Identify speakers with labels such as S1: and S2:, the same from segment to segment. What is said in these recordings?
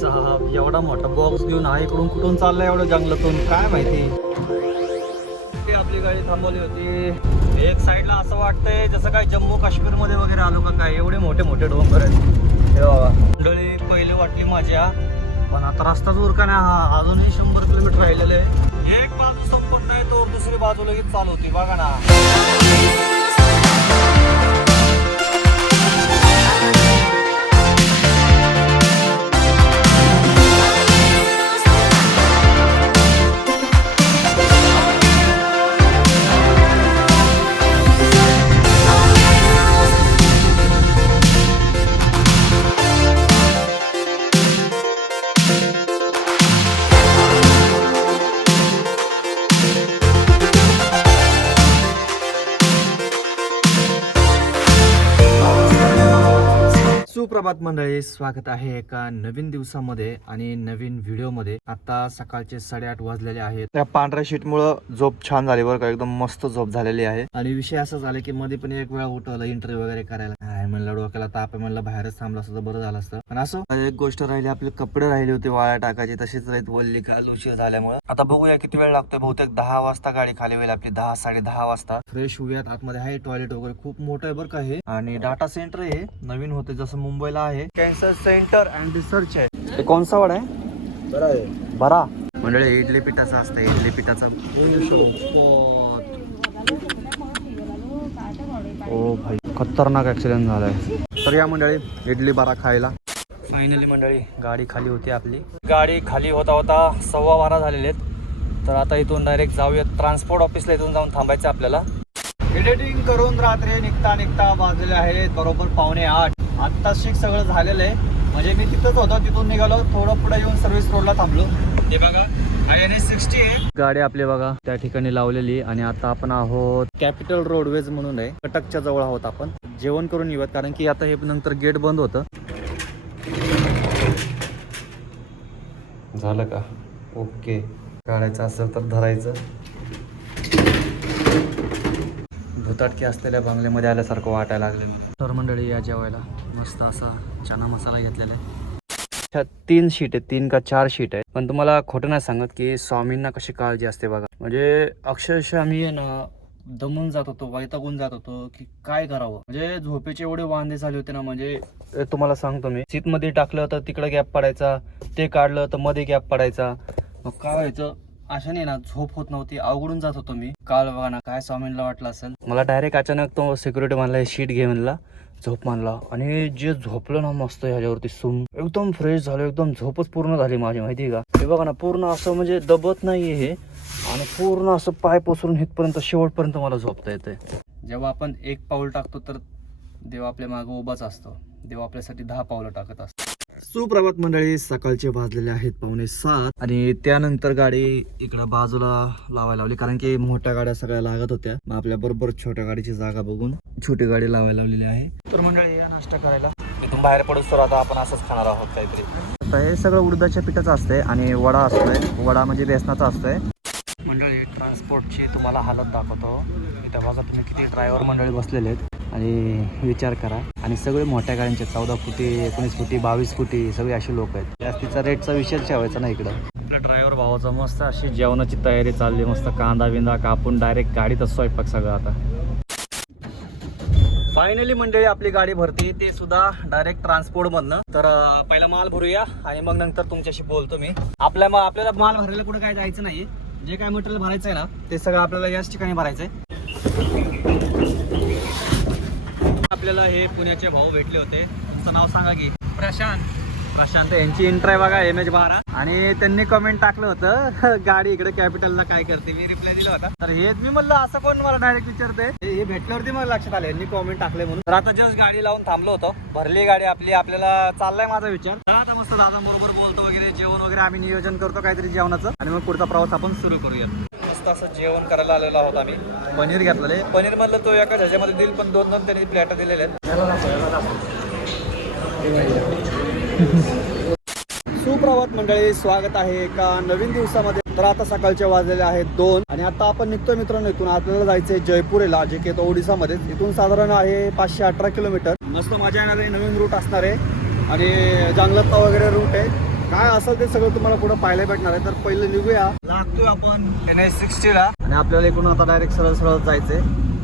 S1: साहब एवढा मोठा बॉक्स घेऊन हा इकडून कुठून चाललाय एवढं जंगलातून? काय माहिती? आपली गाडी थांबवली होती. एक साईडला असं वाटतंय जसं काय जम्मू काश्मीरमध्ये वगैरे आलो का काय एवढे मोठे मोठे डोंगर आहेत. मंडळी पहिली वाटली माझ्या पण आता रस्ताच उरका नाही हा अजूनही शंभर किलोमीटर राहिलेले आहे. एक बाजू संपन्न आहे तर दुसरी बाजू लगेच चालू होती बघा ना. सुप्रभात मंडळी. स्वागत आहे एका नवीन दिवसामध्ये आणि नवीन व्हिडिओमध्ये. आता सकाळचे साडेआठ वाजलेले आहेत. त्या पांढऱ्या शीट मुळे झोप छान झाली बरं का. एकदम मस्त झोप झालेली आहे. आणि विषय असा झाला की मध्ये पण एक वेळा उठवलं इंटरव्ह्यू वगैरे करायला. काय म्हणलं डोक्याला ताप आहे म्हणलं बाहेरच थांबलं असतं तर बरं झालं असतं. पण असं एक गोष्ट राहिली आपले कपडे राहिले होते वाया टाकायचे तशीच राहत बोलली काल उशीर झाल्यामुळे. आता बघूया किती वेळ लागतोय बहुतेक दहा वाजता गाडी खाली होईल आपली दहा साडे दहा वाजता. फ्रेश होऊयात आतमध्ये आहे टॉयलेट वगैरे खूप मोठं आहे बरं का हे. आणि डाटा सेंटर आहे नवीन होते जसं मुंबईला आहे. कॅन्सर सेंटर अँड रिसर्च आहे. हे कोणसा वाड आहे?
S2: बरं आहे.
S1: बरा. मंडळी इडली पिठाचा असतं इडली पिठाचा. ओ भाई खतरनाक ऍक्सिडेंट झालाय. तर या मंडळी इडली बारा खायला. फायनली मंडळी गाडी खाली होती आपली. गाडी खाली होता होता सव्वा बारा झालेले आहेत. तर आता इथून डायरेक्ट जाऊयात. ट्रान्सपोर्ट ऑफिसला इथून जाऊन थांबायचं आपल्याला. एडिटिंग करून रात्री निघता निघता वाजलेले आहेत. बरोबर पावणे आठ. आत्ता शिक सगळं झालेलं आहे. म्हणजे मी तिथंच होतो तिथून निघालो. थोडं पुढे येऊन सर्व्हिस रोडला थांबलो. हे बघा. आय एन एस गाडी आपली बघा त्या ठिकाणी लावलेली आणि आता आपण आहोत कॅपिटल रोडवेज म्हणून आहे. कटकच्या जवळ आहोत आपण. जेवण करून येऊयात कारण की आता हे नंतर गेट बंद होतं. झालं का? ओके. काढायचं असेल तर धरायचं. भूताटकी असलेल्या बंगल्यामध्ये आल्यासारखं वाटायला लागले तर मंडळी या जेवायला मस्त असा चना मसाला घेतलेला आहे. तीन शीट आहेत तीन का चार शीट आहेत. पण तुम्हाला खोटं नाही सांगत की स्वामींना कशी काळजी असते बघा. म्हणजे अक्षरशः आम्ही ना दमून जात होतो वैतागून जात होतो की काय करावं. म्हणजे झोपेचे एवढे वांदे झाले होते ना म्हणजे तुम्हाला सांगतो मी. सीटमध्ये टाकलं तर तिकडे गॅप पडायचा ते काढलं तर मध्ये गॅप पडायचा. मग काय व्हायचं? अशाने ना झोप होत नव्हती अवघडून जात होतो मी. काल बघा ना काय स्वामींना वाटलं असेल. मला डायरेक्ट अचानक तो सिक्युरिटी म्हणला शीट घे म्हणला. झोप मानला. आणि जे झोपलं ना मस्त ह्याच्यावरती सुम एकदम फ्रेश झालं एकदम झोपच पूर्ण झाली माझी माहिती आहे का? हे बघा ना पूर्ण असं म्हणजे दबत नाहीये हे. आणि पूर्ण असं पाय पसरून इथपर्यंत शेवटपर्यंत मला झोपता येते जेव्हा आपण एक पाऊल टाकतो तर देव आपल्या मागे उभाच असतो. देव आपल्यासाठी दहा पावलं टाकत असतो. सुप्रभात मंडळी सकाळचे वाजलेले आहेत पावणे सात. आणि त्यानंतर गाडी इकडं बाजूला लावायला लावली कारण की मोठ्या गाड्या सगळ्या लागत होत्या. मग आपल्या बरोबर छोट्या गाडीची जागा बघून छोटी गाडी लावायला लावलेली आहे. तर मंडळी या नाश्ता करायला. इथून बाहेर पडू तर आता आपण असंच खाणार आहोत काहीतरी. आता हे सगळं उडदाच्या पिठाचं असतंय आणि वडा असतोय. वडा म्हणजे बेसनाचा असतोय. मंडळी ट्रान्सपोर्टची तुम्हाला हालत दाखवतो. त्या बघा तुम्ही किती ड्रायव्हर मंडळी बसलेले आहेत. आणि विचार करा. आणि सगळे मोठ्या गाड्यांचे चौदा फुटी एकोणीस फुटी बावीस फुटी सगळे असे लोक आहेत. जास्तीचा रेटचा विषय ठेवायचा ना इकडं. आपल्या ड्रायव्हर भावाचा मस्त अशी जेवणाची तयारी चालली मस्त कांदा बिंदा कापून डायरेक्ट गाडीतच स्वयंपाक सगळं आता. फायनली मंडळी आपली गाडी भरते ते सुद्धा डायरेक्ट ट्रान्सपोर्टमधनं तर पहिला माल भरूया आणि मग नंतर तुमच्याशी बोलतो मी. आपल्या आपल्याला माल भरायला कुठे काय जायचं नाही जे काय मटेरियल भरायचं आहे ना ते सगळं आपल्याला याच ठिकाणी भरायचं आहे आपल्याला हे पुण्याचे भाऊ भेटले होते. तुमचं नाव सांगा की. प्रशांत. प्रशांत यांची इंटर आहे बघा एम एच बारा आणि त्यांनी कमेंट टाकलं होतं गाडी इकडे कॅपिटलला काय करते मी रिप्लाय दिला होता. तर हे मी म्हणलं असं कोण मला डायरेक्ट विचारते हे भेटल्यावरती मला लक्षात आलं यांनी कमेंट टाकले म्हणून. तर आता जस्ट गाडी लावून थांबलो होतो. भरली गाडी आपली आपल्याला चाललाय माझा विचार. आता मस्त दादा बरोबर बोलतो वगैरे जेवण वगैरे आम्ही नियोजन करतो काहीतरी जेवणाचं. आणि मग पुढचा प्रवास आपण सुरू करूया मस्त असं जेवण करायला आलेलो आहोत आम्ही. पनीर घेतलेले पनीर मधलं तो एका ह्याच्यामध्ये दिल पण दोन दोन त्यांनी प्लेट दिलेले आहेत. सुप्रभात मंडळी स्वागत आहे एका नवीन दिवसामध्ये. तर आता सकाळचे वाजलेले आहेत दोन. आणि आता आपण निघतोय मित्रांनो इथून. आपल्याला जायचंय जयपूरला जे की तो ओडिसामध्ये इथून साधारण आहे पाचशे अठरा किलोमीटर. मस्त मजा येणार आहे नवीन रूट असणार आहे. आणि जंगलातला वगैरे रूट आहे.
S2: काय असेल ते सगळं तुम्हाला पुढे पाहायला भेटणार आहे. तर पहिलं निघूया. लागतोय आपण एन एस सिक्स्टीला आणि आपल्याला इकडून आता डायरेक्ट सरळ सरळ जायचंय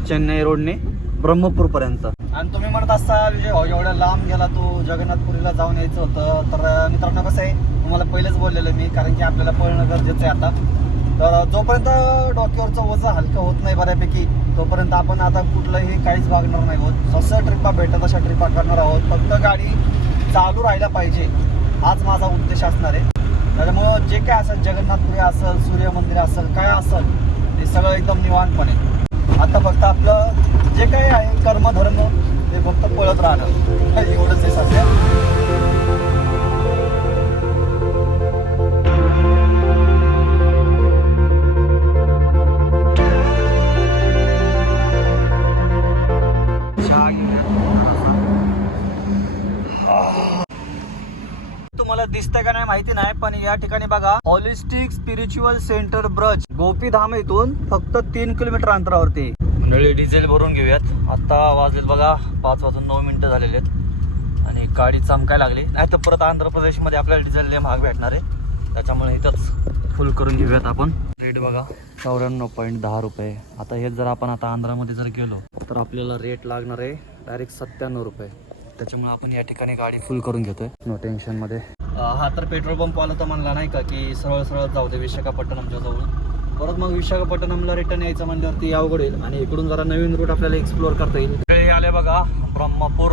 S2: चेन्नई रोडने ब्रह्मपूर पर्यंत आणि तुम्ही म्हणत असाल जे हो, एवढ्या लांब गेला तो जगन्नाथपुरीला जाऊन यायचं होतं. तर मित्रांनो कसं आहे तुम्हाला पहिलेच बोललेलं मी कारण की आपल्याला पळणं गरजेचं आहे आता. तर जोपर्यंत डोक्यावरचं वजन हलकं होत नाही बऱ्यापैकी तोपर्यंत आपण आता कुठलंही काहीच वागणार नाही होत. जसं ट्रिपा भेटत तशा ट्रिपा करणार आहोत. फक्त गाडी चालू राहायला पाहिजे. हाच माझा उद्देश असणार आहे. त्याच्यामुळं जे काय असेल जगन्नाथपुरी असेल सूर्य मंदिर असेल काय असेल ते सगळं एकदम निवांतपणे. आता फक्त आपलं जे काही आहे कर्मधर्म ते फक्त पळत राहणं. एवढंच आहे सध्या. माहिती नाही पण या ठिकाणी बघा holistic spiritual centre Braj Gopidham इथून फक्त तीन किलोमीटर अंतरावरती. मंडळी डिझेल भरून घेऊयात. आता वाजलेत बघा पाच वाजून नऊ मिनिटं झालेले आहेत. आणि गाडी चमकाय लागली. नाही तर परत आंध्र प्रदेशमध्ये आपल्याला डिझेल लय महाग भेटणार आहे. त्याच्यामुळे इथंच फुल करून घेऊयात आपण. रेट बघा चौऱ्याण्णव पॉईंट दहा रुपये. आता हे जर आपण आता आंध्रामध्ये जर गेलो तर आपल्याला रेट लागणार आहे डायरेक्ट सत्त्याण्णव रुपये. त्याच्यामुळे आपण या ठिकाणी गाडी फुल करून घेतोय. नो टेन्शनमध्ये हा तर पेट्रोल पंप आला तर म्हणला नाही का की सरळ सरळ जाऊ दे विशाखापट्टणमच्या जवळ. परत मग विशाखापट्टणमला रिटर्न यायचं म्हणल्यावरती अवघड होईल आणि इकडून जरा नवीन रूट आपल्याला एक्सप्लोअर करता येईल. वेळ आले बघा ब्रह्मपूर.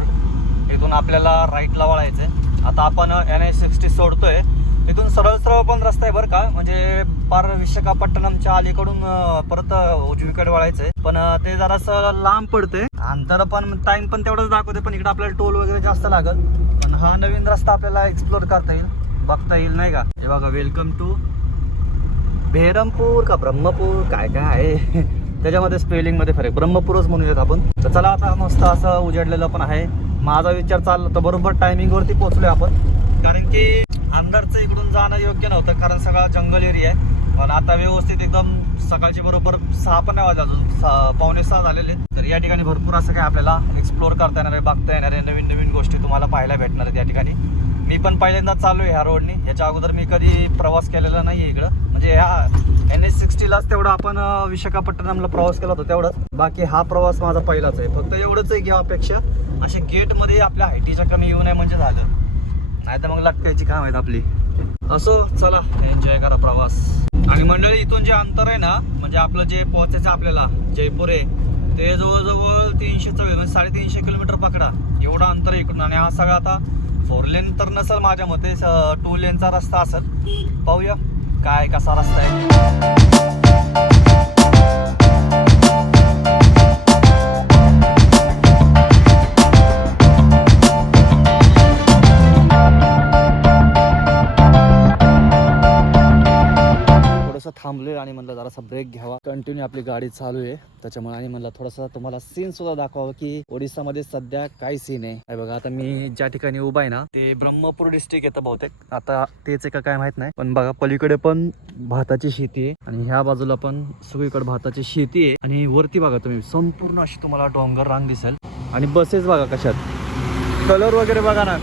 S2: इथून आपल्याला राईटला वळायचंय. आता आपण एन आय सिक्स्टी सोडतोय. इथून सरळ सरळ पण रस्ता आहे बरं का. म्हणजे पार विशाखापट्टणमच्या अलीकडून परत उजवीकडे वळायचंय. पण ते जरासं लांब पडतंय. अंतर पण टाइम पण तेवढंच दाखवते पण इकडे आपल्याला टोल वगैरे जास्त लागत हा नवीन रस्ता आपल्याला एक्सप्लोर करता येईल बघता येईल नाही का? हे बघा वेलकम टू बेरमपूर का ब्रह्मपूर? काय काय? आहे त्याच्यामध्ये स्पेलिंगमध्ये फरक. ब्रह्मपूरच म्हणूयात आपण. तर चला आता मस्त असं उजाडलेलं पण आहे. माझा विचार चालला तर बरोबर टायमिंग वरती पोहोचलोय आपण. कारण की अंदरचं इकडून जाणं योग्य नव्हतं कारण सगळा जंगल एरिया आहे. पण आता व्यवस्थित एकदम सकाळची बरोबर सहा पण नाही वाजले अजून. पावणे सहा झालेले. तर या ठिकाणी भरपूर असं काय आपल्याला एक्सप्लोर करता येणार आहे बघता येणार आहे नवीन नवीन गोष्टी तुम्हाला पाहायला भेटणार आहेत या ठिकाणी. मी पण पहिल्यांदा चालू आहे ह्या रोडने याच्या अगोदर मी कधी प्रवास केलेला नाही आहे इकडं. म्हणजे ह्या एन एस सिक्स्टीलाच तेवढं आपण विशाखापट्टणमला प्रवास केला होता तेवढंच बाकी हा प्रवास माझा पहिलाच आहे. फक्त एवढंच आहे की अपेक्षा असे गेटमध्ये आपल्या हायटीच्या कमी येऊ नये म्हणजे झालं. नाही तर मग लागते काम आहेत आपली. असो चला एन्जॉय करा प्रवास. आणि मंडळी इथून जे अंतर आहे ना म्हणजे आपलं जे पोहोचायचं आपल्याला जयपूर आहे ते जवळजवळ तीनशे चव्वीस म्हणजे साडेतीनशे किलोमीटर पकडा. एवढा अंतर आहे इकडून. आणि हा सगळा आता फोर लेन तर नसेल माझ्या मते टू लेनचा रस्ता असेल. पाहूया काय कसा रस्ता आहे. ब्रेक घ्यावा. कंटिन्यू आपली गाडी चालू आहे. त्याच्यामुळे आणि म्हणलं थोडंसं तुम्हाला सीन सुद्धा दाखवावं की ओडिसामध्ये सध्या काय सीन आहे. बघा आता मी ज्या ठिकाणी उभा आहे ना ते ब्रह्मपूर डिस्ट्रिक्ट येतं बहुतेक. आता तेच एका का काय माहीत नाही. पण बघा पलीकडे पण भाताची शेती आहे. आणि ह्या बाजूला पण सगळीकडे भाताची शेती आहे. आणि वरती बघा तुम्ही संपूर्ण अशी तुम्हाला डोंगर रांग दिसेल. आणि बसेस बघा कशात. कलर वगैरे बघा ना.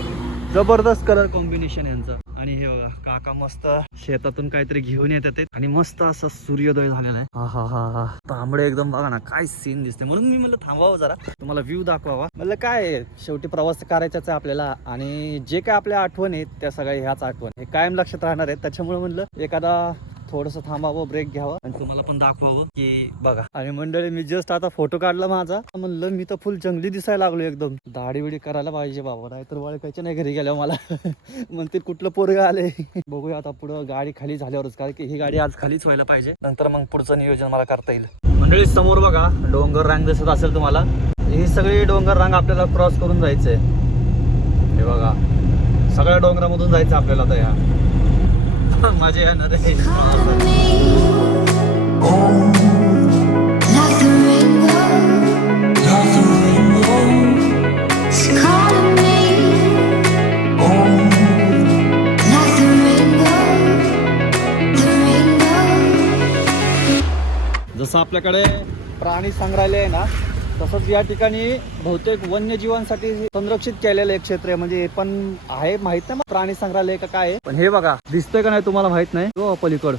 S2: जबरदस्त कलर कॉम्बिनेशन यांचं. आणि हे बघा काका मस्त शेतातून काहीतरी घेऊन येतात आणि मस्त असा सूर्योदय झालेला आहे. हा हा हा. हा तांबडे एकदम बघा ना काय सीन दिसते म्हणून मी म्हणलं थांबावं जरा. तुम्हाला व्ह्यू दाखवावा. म्हणलं काय शेवटी प्रवास करायचाच आहे आपल्याला. आणि जे काय आपल्या आठवण आहेत त्या सगळ्या ह्याच आठवण हे कायम लक्षात राहणार आहेत. त्याच्यामुळे म्हणलं एखादा थोडस थांबावं ब्रेक घ्यावं. आणि तुम्हाला पण दाखवावं की बघा. आणि मंडळी मी जस्ट आता फोटो काढला माझा. म्हणलं मी तर फुल जंगली दिसायला लागलो एकदम. दाढी बिडी करायला पाहिजे बाबा नाही तर वळखायचं नाही घरी गेल्यावर मला. म्हणते कुठलं पोरग आले? बघूया आता पुढं गाडी खाली झाल्यावरच कारण की ही गाडी आज खालीच व्हायला पाहिजे. नंतर मग पुढचं नियोजन मला करता येईल. मंडळी समोर बघा डोंगर रांग दिसत असेल तुम्हाला. ही सगळी डोंगर रांग आपल्याला क्रॉस करून जायचंय. हे बघा. सगळ्या डोंगरामधून जायचं आपल्याला आता या. मजा येणार आहे. जसं आपल्याकडे प्राणी संग्रहालय आहे ना तसंच या ठिकाणी बहुतेक वन्यजीवांसाठी संरक्षित केलेलं एक क्षेत्र आहे. म्हणजे पण आहे माहीत नाही. प्राणी संग्रहालय का काय आहे? पण हे बघा दिसतंय का नाही तुम्हाला माहीत नाही? हो पलीकड.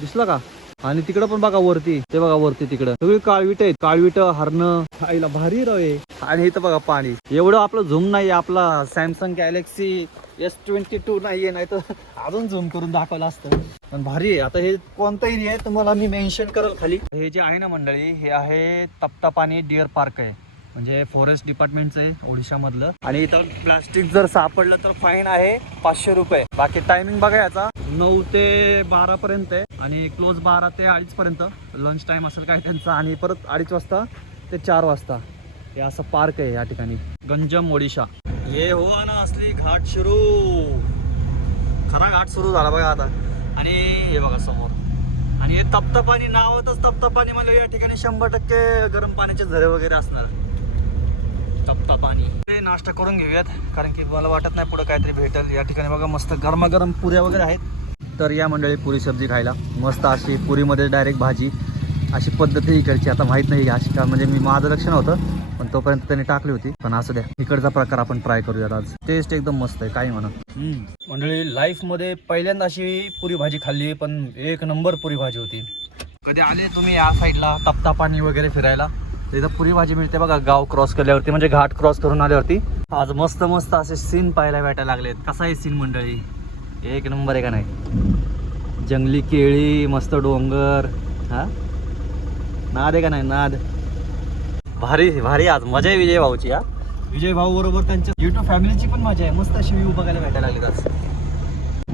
S2: दिसलं का? आणि तिकडं पण बघा वरती. ते बघा वरती तिकडं. सगळी काळविट आहेत. काळविट हरणं. आईला भारी रवे आणि इथं बघा पाणी. एवढं आपलं झूम नाही आपला Samsung Galaxy S twenty two नाहीये नाही तर अजून झूम करून दाखवलं असतं. पण भारी आहे. आता हे कोणतं एरिया आहे तुम्हाला मी मेन्शन करेल खाली. हे जे आहे ना मंडळी हे आहे तप्तापानी डिअर पार्क आहे. म्हणजे फॉरेस्ट डिपार्टमेंटचं आहे ओडिशामधलं. आणि इथं प्लास्टिक जर सापडलं तर फाईन आहे पाचशे रुपये. बाकी टायमिंग बघा याचा. नऊ ते बारा पर्यंत आहे. आणि क्लोज बारा ते अडीचपर्यंत लंच टाईम असेल काय त्यांचा. आणि परत अडीच वाजता ते चार वाजता. हे असं पार्क आहे या ठिकाणी. गंजम ओडिशा. हे हो ना असली घाट सुरू. खरा घाट सुरू झाला बघा आता. आणि हे बघा समोर. आणि हे तप्तपाणी नावातच तप्तपाणी म्हणजे या ठिकाणी शंभर टक्के गरम पाण्याचे झरे वगैरे असणार. तप्त पाणी ते नाश्ता करून घेऊयात. कारण की मला वाटत नाही पुढे काहीतरी भेटेल. या ठिकाणी बघा मस्त गरमागरम पुऱ्या वगैरे आहेत. तर या मंडळी पुरी सब्जी खायला. मस्त अशी पुरीमध्ये डायरेक्ट भाजी. अशी पद्धत इकडची. आता माहीत नाही अशी का म्हणजे मी माझं लक्ष नव्हतं पण तोपर्यंत त्यांनी टाकली होती. पण असू द्या. इकडचा प्रकार आपण ट्राय करूयात आज. टेस्ट एकदम मस्त आहे काही म्हणा. मंडळी लाईफमध्ये पहिल्यांदा अशी पुरी भाजी खाल्ली पण एक नंबर पुरी भाजी होती. कधी आले तुम्ही या साईडला तप्ता पाणी वगैरे फिरायला? तिथं पुरी भाजी मिळते बघा गाव क्रॉस केल्यावरती म्हणजे घाट क्रॉस करून आल्यावरती. आज मस्त मस्त असे सीन पाहायला भेटायला लागलेत. कसा आहे सीन मंडळी? एक नंबर आहे का नाही? जंगली केळी मस्त डोंगर हा? नाद आहे का नाही? नाद. भारी भारी आज. मजा आहे विजय भाऊची हा? विजय भाऊ बरोबर त्यांच्या युट्यूब फॅमिलीची पण मजा आहे. मस्त अशी व्ह्यू बघायला भेटायला लागली आज.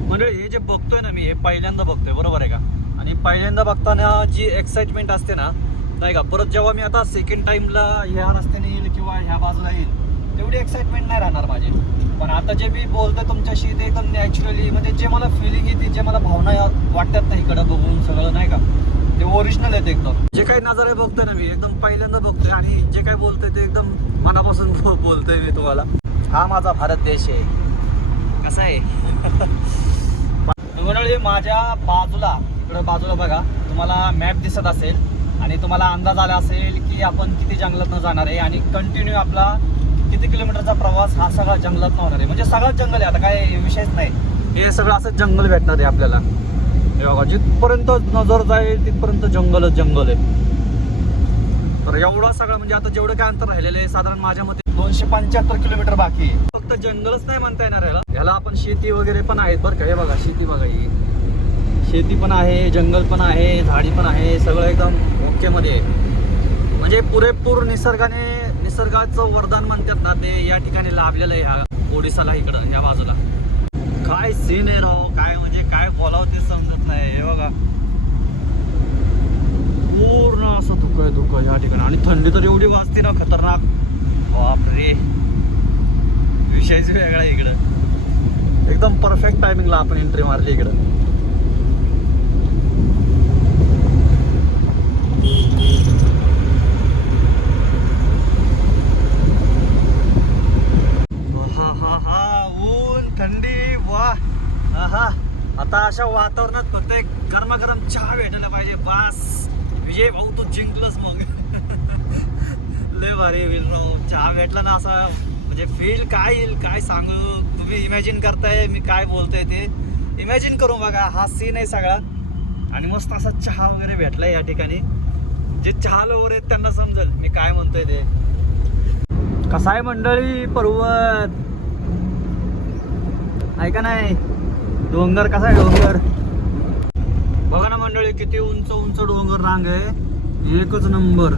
S2: मंडळी हे जे बघतोय ना मी हे पहिल्यांदा बघतोय. बरोबर आहे का? आणि पहिल्यांदा बघताना जी एक्साइटमेंट असते ना नाही का? परत जेव्हा मी आता सेकंड टाइमला ह्या रस्त्याने येईल किंवा ह्या बाजूला येईल तेवढी एक्साइटमेंट नाही राहणार माझी. पण आता जे मी बोलतो तुमच्याशी ते एकदम नॅचरली म्हणजे जे मला फिलिंग येते जे मला भावना वाटतात ना इकडं बघून सगळं नाही का? ते ओरिजिनल आहेत एकदम. जे काही नजरे बघतोय ना मी एकदम पहिल्यांदा बघतोय आणि जे काही बोलतोय ते एकदम मनापासून बोलतोय मी तुम्हाला. हा माझा भारत देश आहे. कसा आहे? मंडळी माझ्या बाजूला इकडं बाजूला बघा तुम्हाला मॅप दिसत असेल आणि तुम्हाला अंदाज आला असेल की आपण किती जंगलातनं जाणार आहे आणि कंटिन्यू आपला किती किलोमीटरचा प्रवास हा सगळा जंगलात होणार आहे? म्हणजे सगळं जंगल आहे आता काय विषयच नाही. हे सगळं असं जंगल भेटणार आहे आपल्याला. हे बघा जिथपर्यंत नजर जाईल तिथपर्यंत जंगलच जंगल आहे. तर एवढं सगळं म्हणजे आता जेवढं काय अंतर राहिलेलं आहे साधारण माझ्या मते दोनशे पंच्याहत्तर किलोमीटर बाकी आहे. फक्त जंगलच नाही म्हणता येणार याला. ह्याला आपण शेती वगैरे पण आहेत बरं का. हे बघा शेती बघा ही. शेती पण आहे जंगल पण आहे झाडी पण आहे सगळं एकदम ओके मध्ये आहे. म्हणजे पुरेपूर निसर्गाने निसर्गाचं वरदान म्हणतात ना ते या ठिकाणी लाभलेलं आहे ह्या ओडिसाला इकडं ह्या बाजूला. काय सीन आहे राव? काय म्हणजे काय बोलावं ते समजत नाही. हे बघा. पूर्ण असं धुकं आहे धुकं ह्या ठिकाणी. आणि थंडी तर एवढी वाजते ना खतरनाक. बापरे. विषयच वेगळा इकडं. एकदम परफेक्ट टायमिंगला आपण एंट्री मारली इकडं हा हा हा ऊन थंडी वा हा आता अशा वातावरणात फक्त एक गरमागरम चहा भेटायला पाहिजे. बास. विजय भाऊ तू जिंकलंच मग. लय भारी होईल राव. चहा भेटला ना असा म्हणजे फील काय येईल काय सांगू? तुम्ही इमॅजिन करताय मी काय बोलतोय ते. इमॅजिन करू बघा हा सीन आहे सगळा. आणि मस्त असा चहा वगैरे भेटलाय या ठिकाणी. जे चहा लोवर आहेत त्यांना समजेल मी काय म्हणतोय ते. कसा आहे मंडळी पर्वत? ऐका नाही? डोंगर कसा आहे डोंगर? बघा ना मंडळी किती उंच उंच डोंगर रांग आहे. एकच नंबर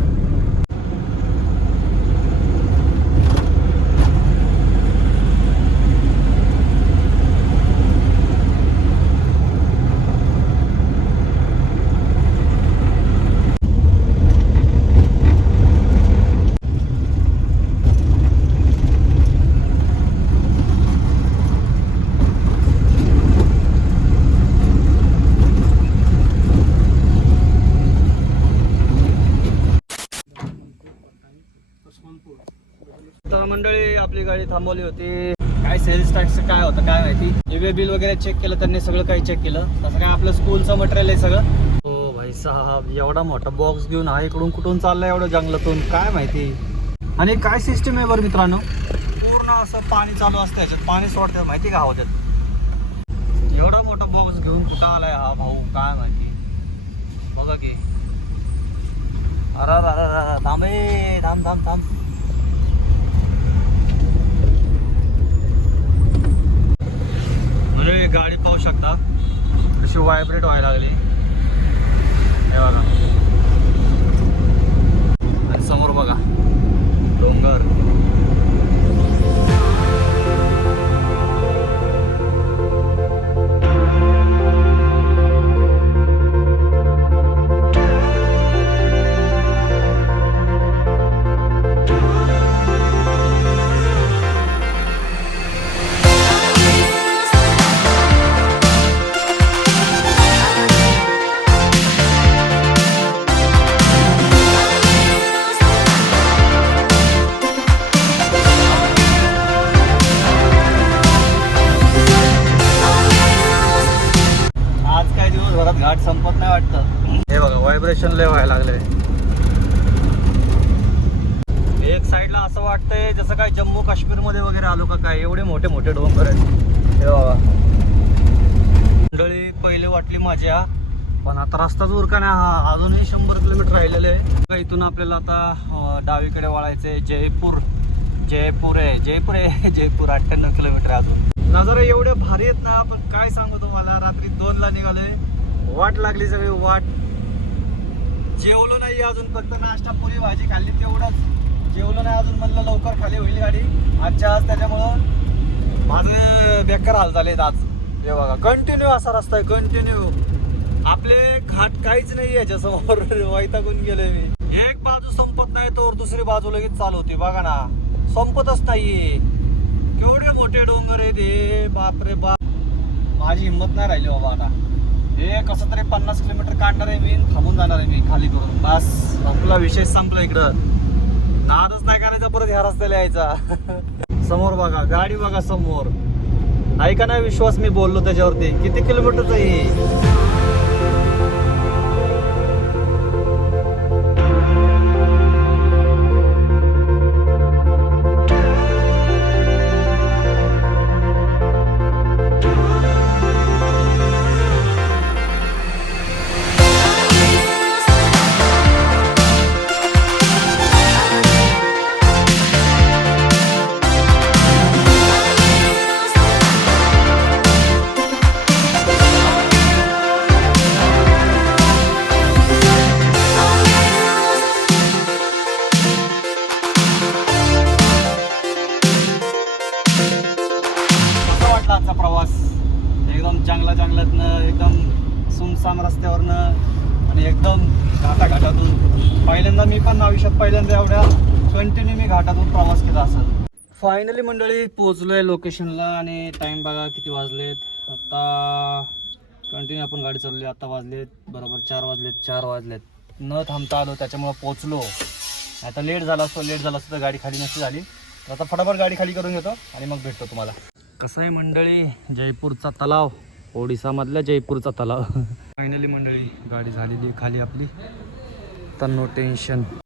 S2: तर मंडळी आपली गाडी थांबवली होती. काय सेल्स टॅक्स काय होतं काय माहिती. ईवे बिल वगैरे चेक केलं त्यांनी सगळं काही चेक केलं. तसं काय आपलं स्कूलचं मटेरियल आहे सगळं. हो भाई साहब एवढा मोठा बॉक्स घेऊन हा इकडून कुठून चाललाय एवढं जंगलातून? काय माहिती. आणि काय सिस्टीम आहे बरं मित्रांनो? पूर्ण असं पाणी चालू असतं याच्यात. पाणी सोडतात माहिती का होत्यात एवढा मोठा बॉक्स घेऊन कुठं आलाय हा भाऊ? काय माहिती. बघा की. अरे अरे थांब थांब थांब थांब. म्हणजे गाडी पाहू शकता. कशी व्हायब्रेट व्हायला लागली. हे बघा. आणि समोर बघा. डोंगर. वाटली माझ्या पण आता रस्ताच उरका नाही हा अजूनही शंभर किलोमीटर राहिलेले आहे. इथून आपल्याला आता डावीकडे वळायचंय जयपूर. जयपूर आहे जयपूर आहे जयपूर अठ्ठ्याण्णव किलोमीटर आहे अजून. नजारे एवढे भारी आहेत ना पण काय सांगू तुम्हाला रात्री दोन ला निघालोय. वाट लागली सगळी वाट. जेवलो नाही अजून फक्त नाश्ता पुरी भाजी खाल्ली तेवढंच. जेवलो नाही अजून म्हणलं लवकर खाली होईल गाडी. आजच्या आज त्याच्यामुळं माझं बेकार हाल झालेत आज. हे बघा कंटिन्यू असा रस्ता आहे कंटिन्यू आपले घाट काहीच नाही याच्यासमोर. वैतागून गेलोय मी. एक बाजू संपत नाही तर दुसरी बाजू लगेच चालू होती. बघा ना. संपतच नाहीये. केवढे मोठे डोंगर आहेत हे. बापरे बाप. माझी हिंमत नाही राहिली बाबा आता. हे कसं तरी पन्नास किलोमीटर काढणार आहे मी थांबून जाणार आहे मी खाली करून. बस. आपला विषय संपला इकडं. नादच नाही करायचा परत ह्या रस्त्याला यायचा. समोर बघा गाडी बघा समोर. ऐका ना विश्वास मी बोललो त्याच्यावरती. किती किलोमीटरचं आहे? सुमसाम रस्त्यावरनं आणि एकदम घाटाघाटातून. पहिल्यांदा मी पण आयुष्यात पहिल्यांदा एवढ्या कंटिन्यू मी घाटातून प्रवास केला असं फायनली मंडळी पोहोचलोय लोकेशनला आणि टाइम बघा किती वाजलेत. आता कंटिन्यू आपण गाडी चालवली आता वाजलेत बरोबर चार वाजलेत चार वाजलेत. न थांबता आलो त्याच्यामुळं पोचलो आता लेट झाला असतो लेट झाला असतो तर गाडी खाली नसती झाली. तर आता फटाफट गाडी खाली करून घेतो आणि मग भेटतो तुम्हाला. कसं आहे मंडळी? जयपूरचा तलाव. ओडिसामधल्या जयपूरचा तलाव. फायनली मंडळी गाडी झालेली खाली आपली. तर नो टेन्शन.